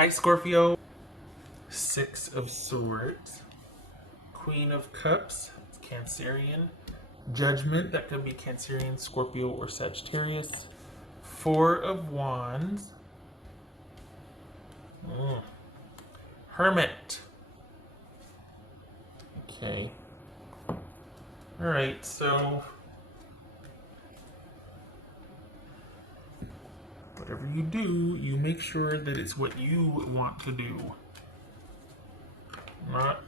Hi, Scorpio. Six of Swords. Queen of Cups. It's Cancerian. Judgment. That could be Cancerian, Scorpio, or Sagittarius. Four of Wands. Hermit. Okay. Alright, so whatever you do, you make sure that it's what you want to do. Not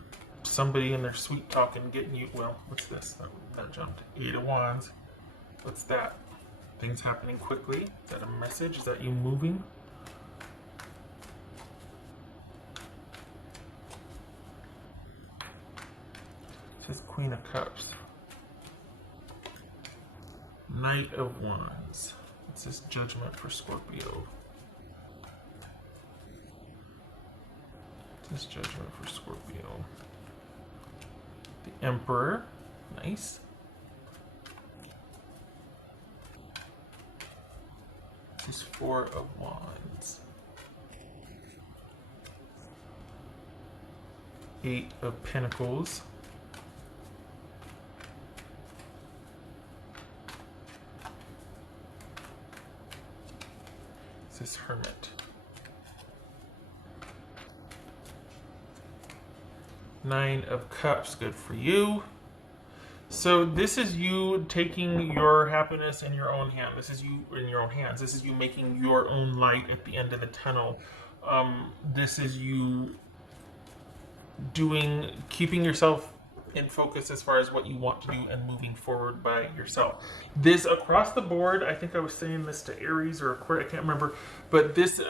somebody in their sweet talking getting you. Well, what's this? That jumped. Eight of Wands. What's that? Things happening quickly. Is that a message? Is that you moving? It says Queen of Cups. Knight of Wands. It's this Judgment for Scorpio. This Judgment for Scorpio. The Emperor. Nice. This is Four of Wands. Eight of Pentacles. This is Hermit. Nine of Cups, good for you. So this is you taking your happiness in your own hand. This is you in your own hands. This is you making your own light at the end of the tunnel. This is you keeping yourself in focus as far as what you want to do and moving forward by yourself. This across the board, I think I was saying this to Aries or Aquarius, I can't remember, but this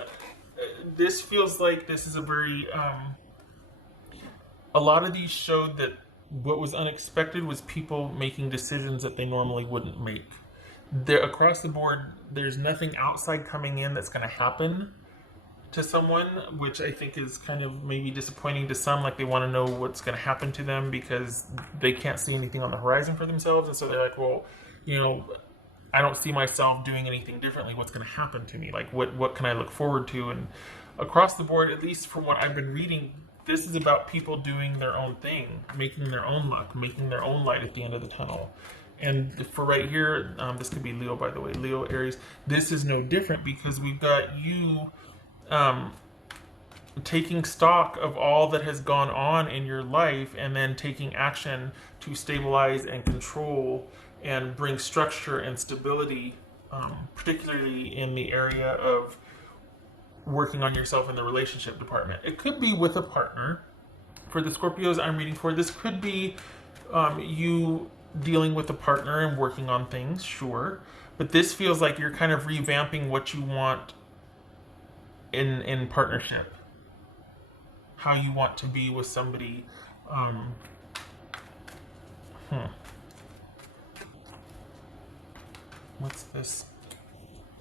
feels like this is a very a lot of these showed that what was unexpected was people making decisions that they normally wouldn't make. Across the board, there's nothing outside coming in that's going to happen to someone, which I think is kind of maybe disappointing to some. Like they want to know what's going to happen to them because they can't see anything on the horizon for themselves. And so they're like, well, you know, I don't see myself doing anything differently. What's going to happen to me? Like what can I look forward to? And across the board, at least from what I've been reading, this is about people doing their own thing, making their own luck, making their own light at the end of the tunnel. And for right here, this could be Leo, by the way, Leo, Aries. This is no different because we've got you taking stock of all that has gone on in your life and then taking action to stabilize and control and bring structure and stability, particularly in the area of working on yourself in the relationship department. It could be with a partner. For the Scorpios I'm reading for, this could be you dealing with a partner and working on things, sure. But this feels like you're kind of revamping what you want in partnership. How you want to be with somebody. What's this?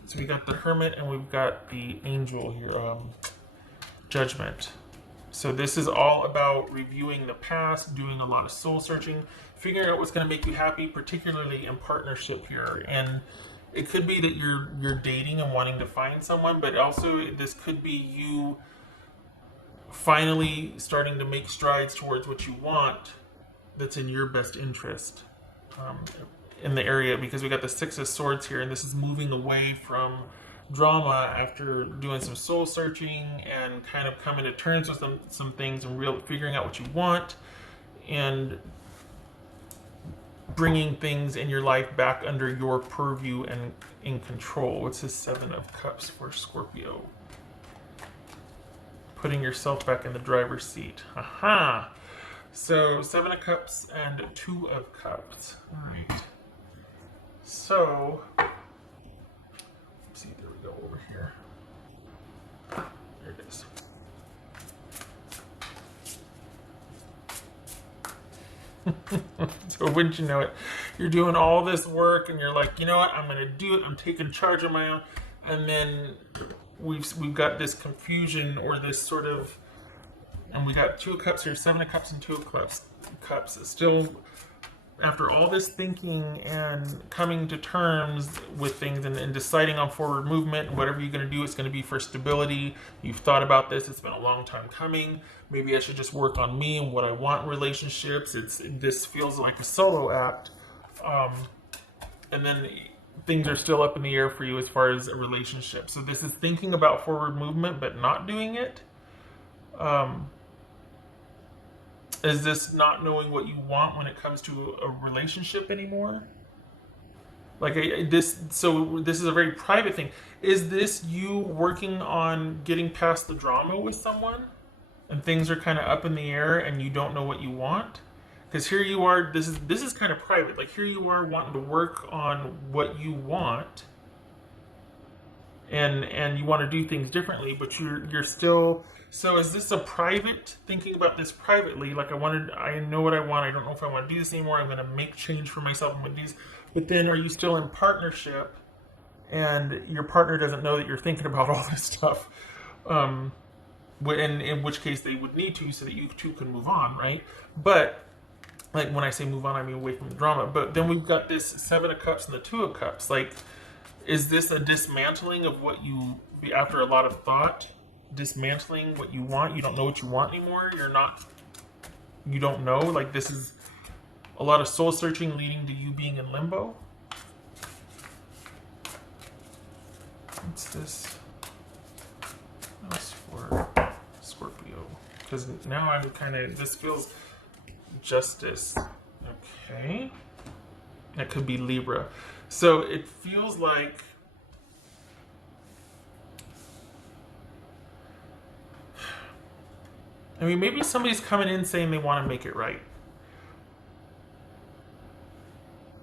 So we got the Hermit and we've got the Angel here, Judgment. So this is all about reviewing the past, doing a lot of soul searching, figuring out what's going to make you happy, particularly in partnership here. And it could be that you're dating and wanting to find someone, but also this could be you finally starting to make strides towards what you want that's in your best interest. In the area, because we got the Six of Swords here, and this is moving away from drama after doing some soul searching and kind of coming to terms with some things and really figuring out what you want and bringing things in your life back under your purview and in control. What's this Seven of Cups for Scorpio? Putting yourself back in the driver's seat. Aha! So Seven of Cups and Two of Cups. All right. So, let's see, there we go over here. There it is. So wouldn't you know it, you're doing all this work and you're like, you know what, I'm going to do it. I'm taking charge of my own. And then we've got this confusion or this sort of, and we got Two of Cups here, Seven of Cups and Two of Cups. It's still after all this thinking and coming to terms with things and deciding on forward movement, whatever you're going to do, it's going to be for stability. You've thought about this. It's been a long time coming. Maybe I should just work on me and what I want in relationships. This feels like a solo act. And then things are still up in the air for you as far as a relationship. So this is thinking about forward movement but not doing it. Is this not knowing what you want when it comes to a relationship anymore? Like so this is a very private thing. Is this you working on getting past the drama with someone, and things are kind of up in the air, and you don't know what you want? Because here you are. This is kind of private. Like here you are wanting to work on what you want, and you want to do things differently, but you're still. So is this a private, thinking about this privately? Like I know what I want. I don't know if I want to do this anymore. I'm going to make change for myself with these. But then are you still in partnership and your partner doesn't know that you're thinking about all this stuff? In which case they would need to so that you two can move on, right? But like when I say move on, I mean away from the drama. But then we've got this Seven of Cups and the Two of Cups. Like, is this a dismantling of what you, after a lot of thought, dismantling what you want? You don't know what you want anymore. You don't know. Like, this is a lot of soul searching leading to you being in limbo. What's this? That's for Scorpio. Because now I'm kind of, this feels justice. Okay. That could be Libra. So it feels like maybe somebody's coming in saying they want to make it right.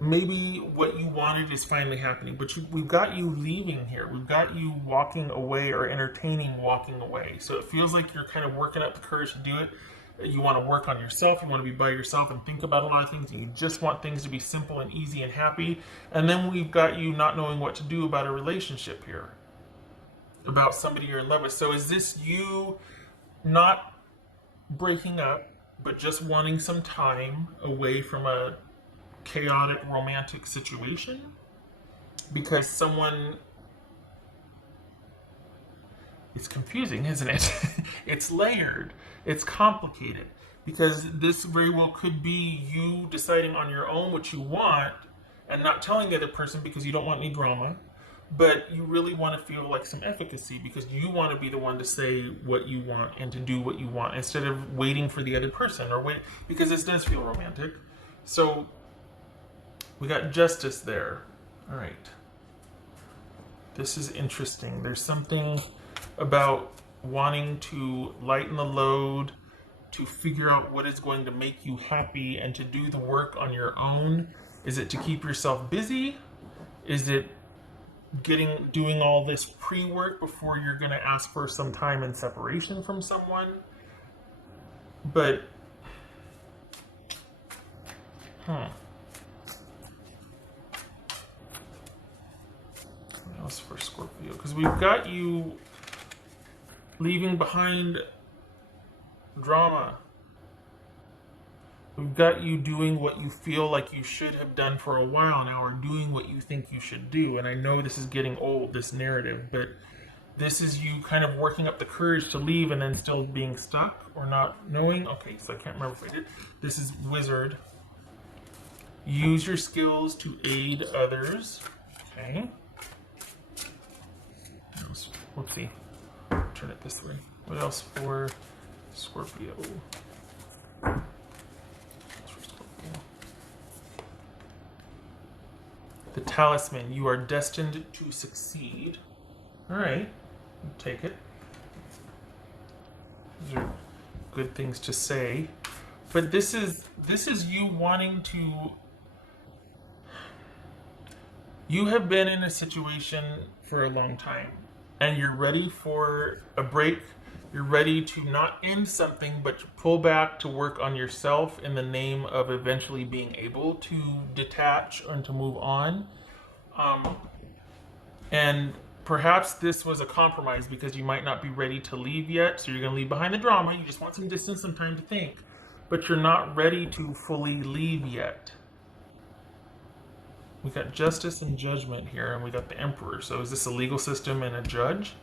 Maybe what you wanted is finally happening, but we've got you leaving here. We've got you walking away or entertaining walking away. So it feels like you're kind of working up the courage to do it. You want to work on yourself. You want to be by yourself and think about a lot of things. And you just want things to be simple and easy and happy. And then we've got you not knowing what to do about a relationship here, about somebody you're in love with. So is this you not breaking up, but just wanting some time away from a chaotic romantic situation? Because it's confusing, isn't it? It's layered, it's complicated, because this very well could be you deciding on your own what you want and not telling the other person because you don't want any drama, but you really want to feel like some efficacy because you want to be the one to say what you want and to do what you want instead of waiting for the other person, or wait, because this does feel romantic. So we got justice there. All right. This is interesting. There's something about wanting to lighten the load, to figure out what is going to make you happy, and to do the work on your own. Is it to keep yourself busy? Is it doing all this pre-work before you're going to ask for some time in separation from someone? But what else for Scorpio? Because we've got you leaving behind drama. We've got you doing what you feel like you should have done for a while now, or doing what you think you should do. And I know this is getting old, this narrative, but this is you kind of working up the courage to leave and then still being stuck or not knowing. Okay, so I can't remember if I did. This is Wizard. Use your skills to aid others. Okay. Whoopsie. Turn it this way. What else for Scorpio? The Talisman. You are destined to succeed. All right. Take it. These are good things to say. But this is you wanting to. You have been in a situation for a long time, and you're ready for a break. You're ready to not end something, but to pull back to work on yourself in the name of eventually being able to detach and to move on. And perhaps this was a compromise because you might not be ready to leave yet, so you're going to leave behind the drama. You just want some distance, some time to think, but you're not ready to fully leave yet. We got justice and judgment here, and we got the emperor. So is this a legal system and a judge?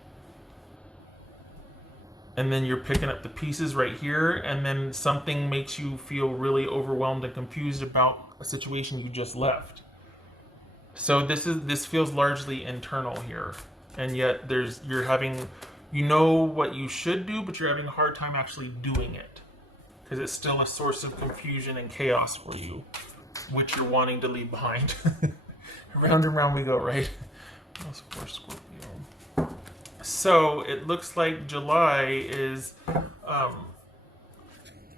And then you're picking up the pieces right here, and then something makes you feel really overwhelmed and confused about a situation you just left. So this feels largely internal here, and yet you're having, you know what you should do, but you're having a hard time actually doing it because it's still a source of confusion and chaos for you, which you're wanting to leave behind. Round and round we go, right? For Scorpio. So it looks like July is,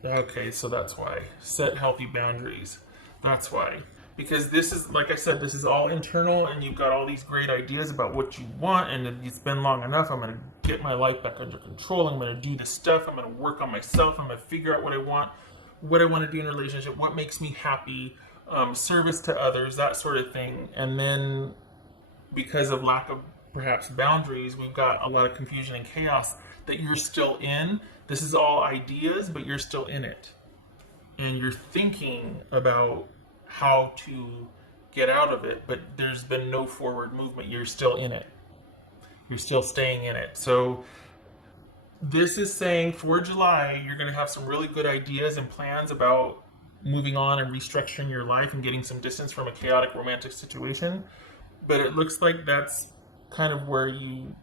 okay, so that's why. Set healthy boundaries. That's why. Because this is, like I said, this is all internal, and you've got all these great ideas about what you want, and it's been long enough. I'm going to get my life back under control. I'm going to do this stuff. I'm going to work on myself. I'm going to figure out what I want to do in a relationship, what makes me happy, service to others, that sort of thing. And then because of lack of perhaps boundaries, we've got a lot of confusion and chaos that you're still in. This is all ideas, but you're still in it. And you're thinking about how to get out of it, but there's been no forward movement. You're still in it. You're still staying in it. So this is saying for July, you're going to have some really good ideas and plans about moving on and restructuring your life and getting some distance from a chaotic romantic situation. But it looks like that's kind of where you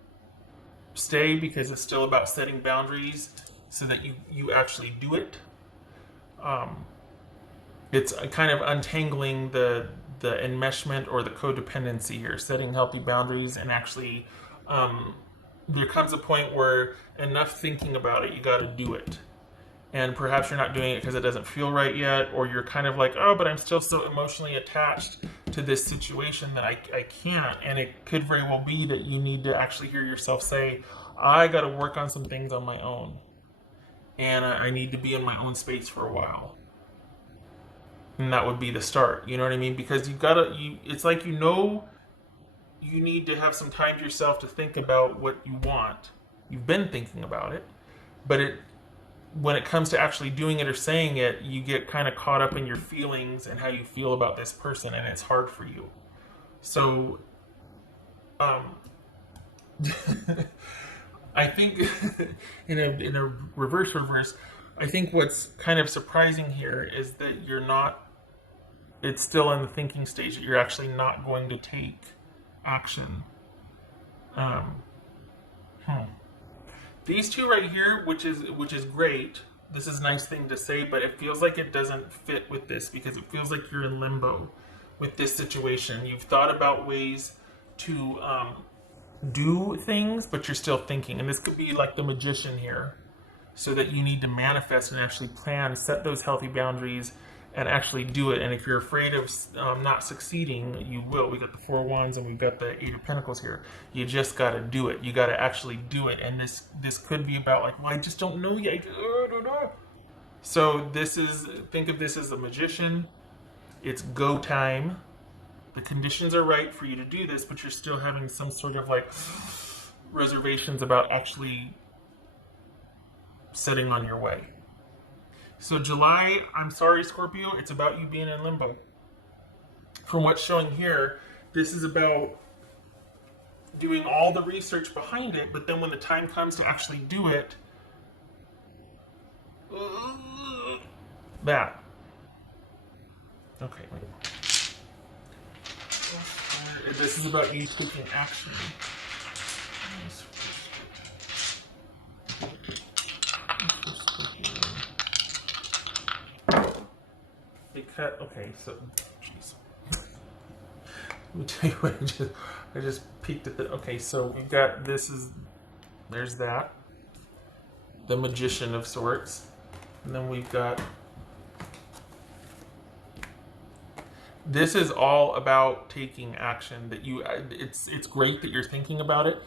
stay, because it's still about setting boundaries so that you actually do it. It's kind of untangling the enmeshment or the codependency here, setting healthy boundaries, and actually there comes a point where enough thinking about it, you got to do it. And perhaps you're not doing it because it doesn't feel right yet, or you're kind of like, oh, but I'm still so emotionally attached to this situation that I can't. And it could very well be that you need to actually hear yourself say, I got to work on some things on my own. And I need to be in my own space for a while. And that would be the start. You know what I mean? Because it's like, you need to have some time to yourself to think about what you want. You've been thinking about it, but when it comes to actually doing it or saying it, you get kind of caught up in your feelings and how you feel about this person, and it's hard for you. So, I think in a reverse, I think what's kind of surprising here is that it's still in the thinking stage, that you're actually not going to take action. These two right here, which is great. This is a nice thing to say, but it feels like it doesn't fit with this, because it feels like you're in limbo with this situation. You've thought about ways to do things, but you're still thinking. And this could be like the magician here, so that you need to manifest and actually plan, set those healthy boundaries, and actually do it. And if you're afraid of not succeeding, you will. We got the Four of Wands and we've got the Eight of Pentacles here. You just got to do it. You got to actually do it. And this could be about like, well, I just don't know yet. I don't know. So think of this as a magician. It's go time. The conditions are right for you to do this, but you're still having some sort of like reservations about actually setting on your way. So July, I'm sorry, Scorpio, it's about you being in limbo. From what's showing here, this is about doing all the research behind it, but then when the time comes to actually do it, that. Okay, wait. This is about you taking action. Okay, so, jeez. Let me tell you what I just peeked at the. Okay, so we've got there's that, the magician of sorts, and then we've got. This is all about taking action. It's great that you're thinking about it,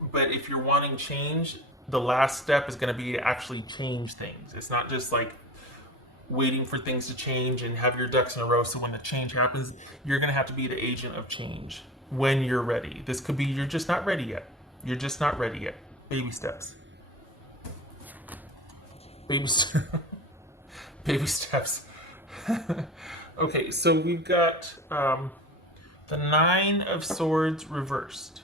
but if you're wanting change, the last step is going to be to actually change things. It's not just like waiting for things to change and have your ducks in a row, so when the change happens, you're going to have to be the agent of change when you're ready. This could be you're just not ready yet. You're just not ready yet. Baby steps. Baby steps. Okay, so we've got the Nine of Swords reversed.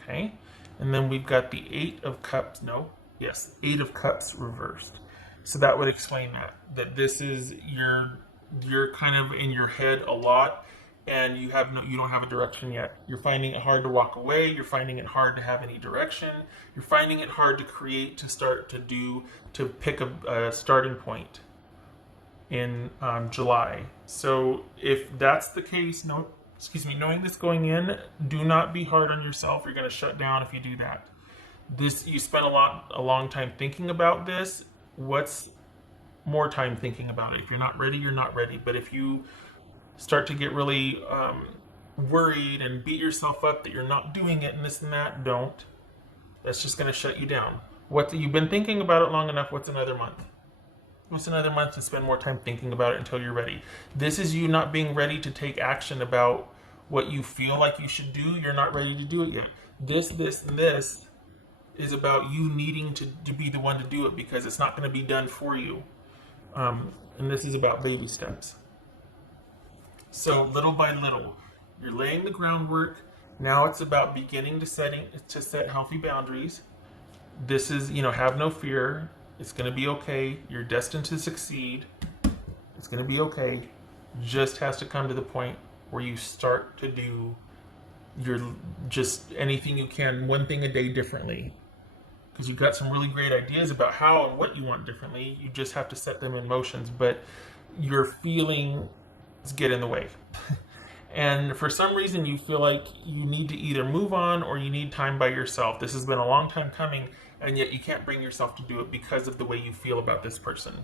Okay, and then we've got the Eight of Cups. No, yes, Eight of Cups reversed. So that would explain that this is you're kind of in your head a lot, and you don't have a direction yet. You're finding it hard to walk away. You're finding it hard to have any direction. You're finding it hard to create, to start to do, to pick a starting point in July. So if that's the case, knowing this going in, do not be hard on yourself. You're going to shut down if you do that. You spent a long time thinking about this. What's more time thinking about it? If you're not ready, you're not ready. But if you start to get really worried and beat yourself up that you're not doing it and this and that, don't. That's just going to shut you down. You've been thinking about it long enough. What's another month? What's another month to spend more time thinking about it until you're ready? This is you not being ready to take action about what you feel like you should do. You're not ready to do it yet. This, and this is about you needing to be the one to do it, because it's not going to be done for you. And this is about baby steps. So little by little, you're laying the groundwork. Now it's about beginning to set healthy boundaries. This is, have no fear. It's going to be okay. You're destined to succeed. It's going to be okay. Just has to come to the point where you start to do just anything you can, one thing a day differently. Because you've got some really great ideas about how and what you want differently. You just have to set them in motions. But your feelings get in the way. And for some reason, you feel like you need to either move on or you need time by yourself. This has been a long time coming, and yet you can't bring yourself to do it because of the way you feel about this person.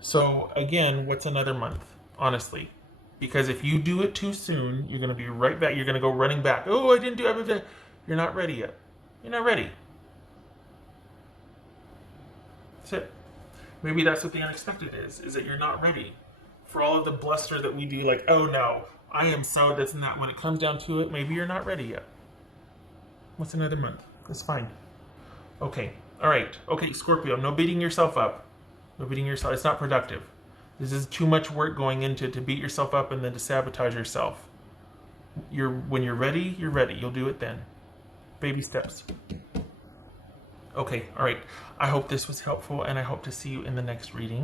So again, what's another month? Honestly. Because if you do it too soon, you're going to be right back. You're going to go running back. Oh, I didn't do everything. You're not ready yet. You're not ready. That's it. Maybe that's what the unexpected is that you're not ready. For all of the bluster that we do, like, oh no, I am so this and that. When it comes down to it, maybe you're not ready yet. What's another month? That's fine. Okay. All right. Okay, Scorpio, no beating yourself up. No beating yourself. It's not productive. This is too much work going into to beat yourself up and then to sabotage yourself. When you're ready, you're ready. You'll do it then. Baby steps. Okay. All right. I hope this was helpful, and I hope to see you in the next reading.